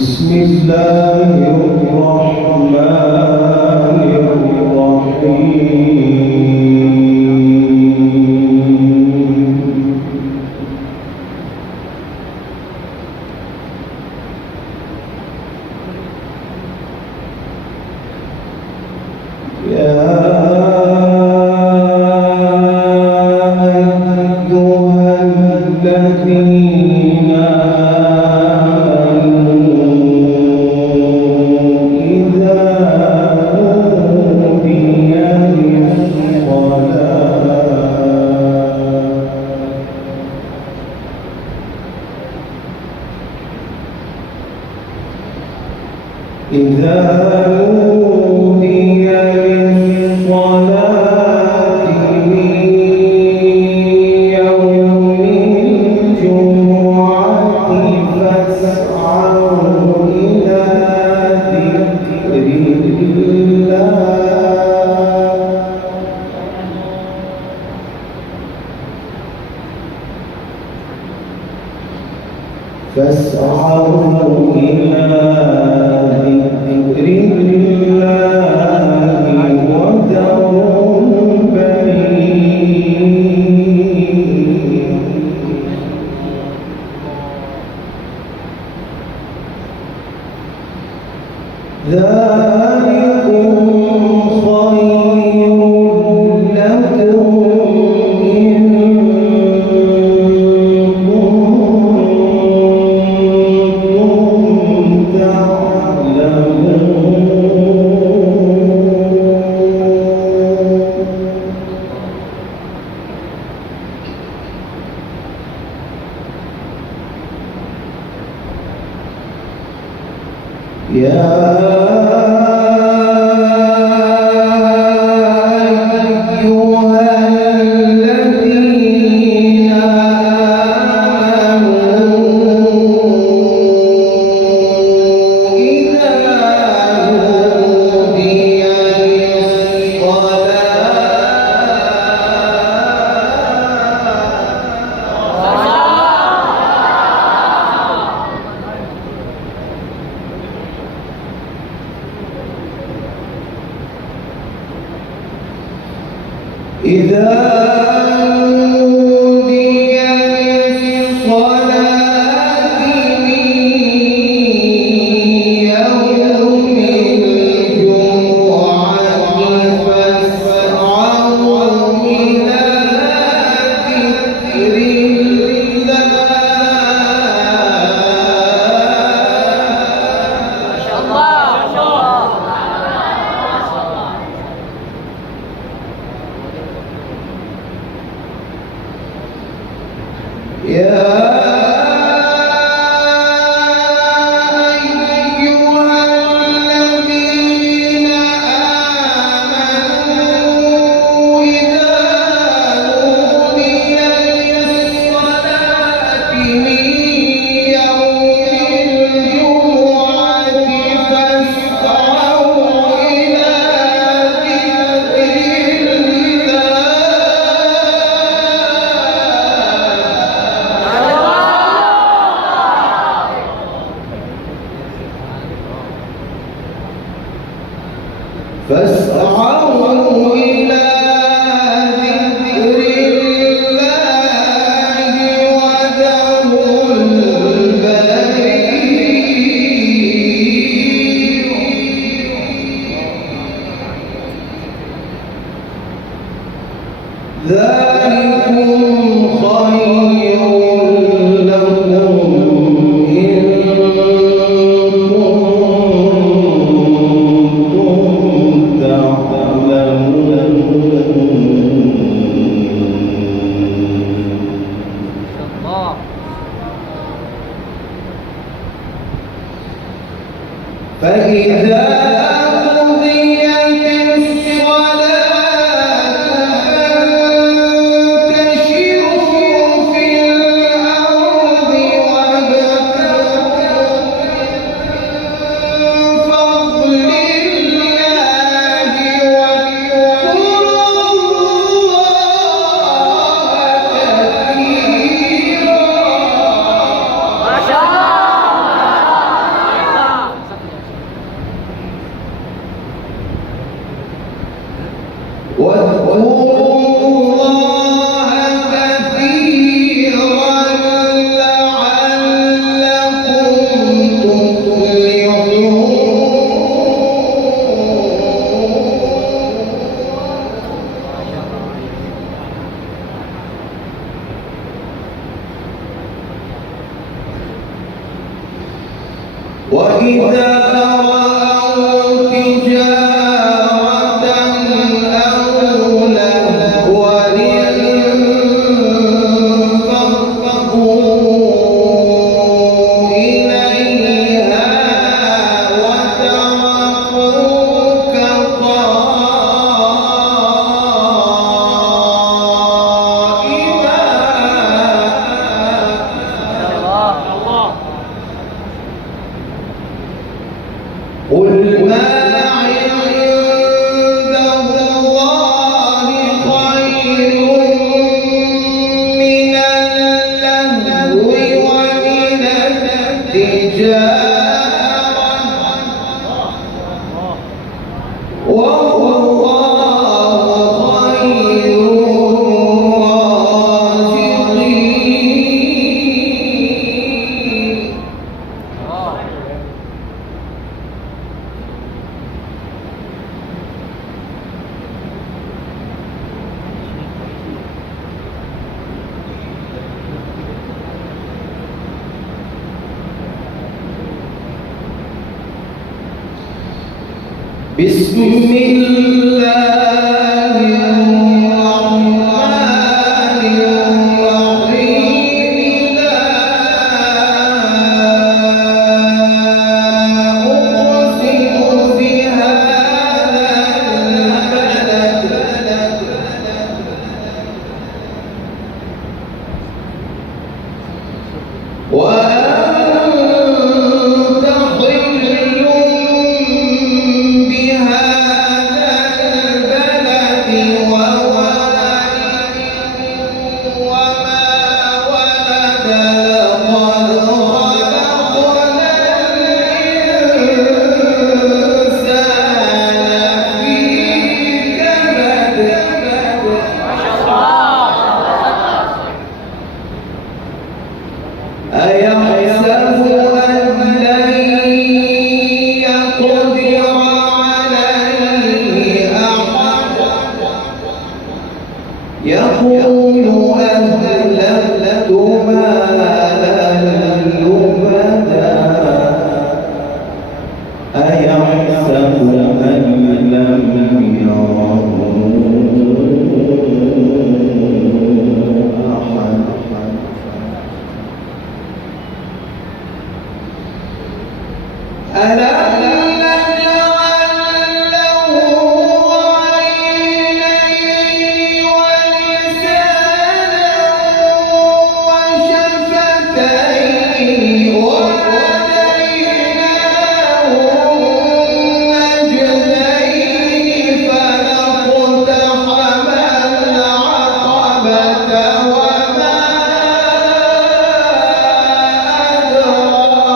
بسم الله الرحمن الرحيم إذا نودي للصلاة من يوم الجمعة فاسعوا إلى ذكر الله فاسعوا إلى ذكر الله وذروا البيع ذلكم خير لكم إن إذا نودي للصلاة من يوم الجمعة فاسعوا إلى ذكر الله فاسعوا إلى ذكر الله وذروا البيع ذلكم خير لكم إن فإذا قضيت الصلاة فانتشروا في واذكروا الله كثيرا لعلكم تفلحون. وإذا رأوا تجارة أو لهوا انفضوا إليها وتركوك قائما. قل ما عند الله خير من اللهو ومن التجارة والله خير الرازقين. بسم الله الرحمن الرحيم. لا أقسم بهذا البلد وأنت حل بهذا البلد ووالد وما ولد. لقد خلقنا الإنسان في كبد. أيحسب أن لن يقدر عليه أحد يقول أهلكت مالا لبدا. أيحسب أن لم يره أحد. ألم نجعل له عينين ولسانا وشفتين وهديناه النجدين فلاقتحم العقبة وما أدراك ما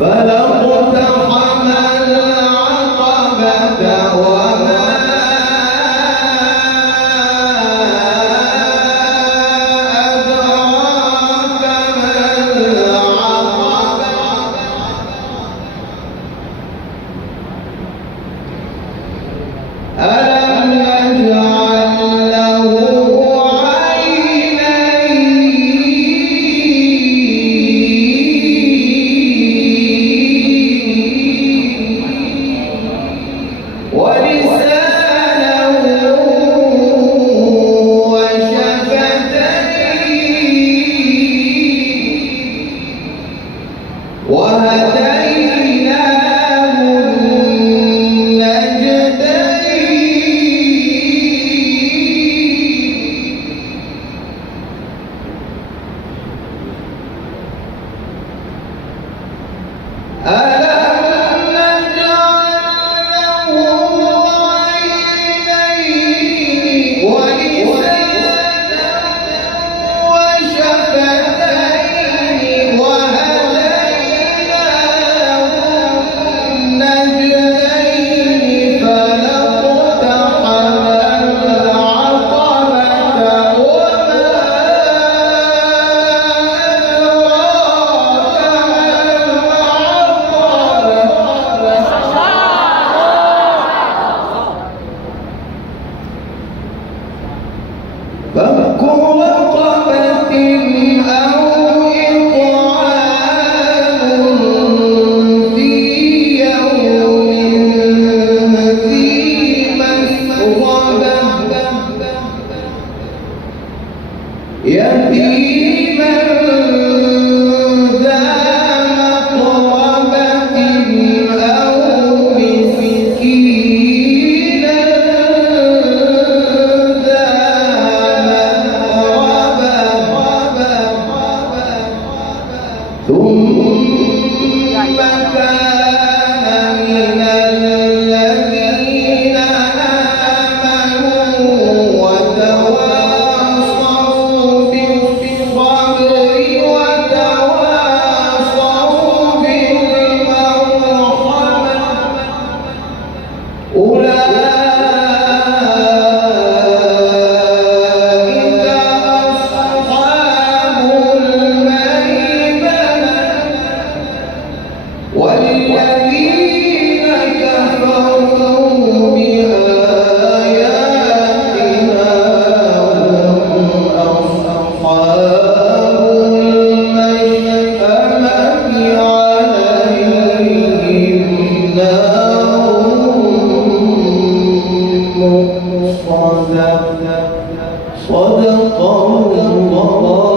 فلاقتحم العقبة وما أدراك ما العقبة. ألم نجعل له عينين يتيما ذا مقربة أو مسكينا ذا مقربة ثم كان من الذين آمنوا وتواصوا بالصبر وتواصوا بالمرحمة أولئك أصحاب الميمنة والذين كفروا بآياتنا هم أصحاب المشأمة عليهم نار مؤصدة صدق الله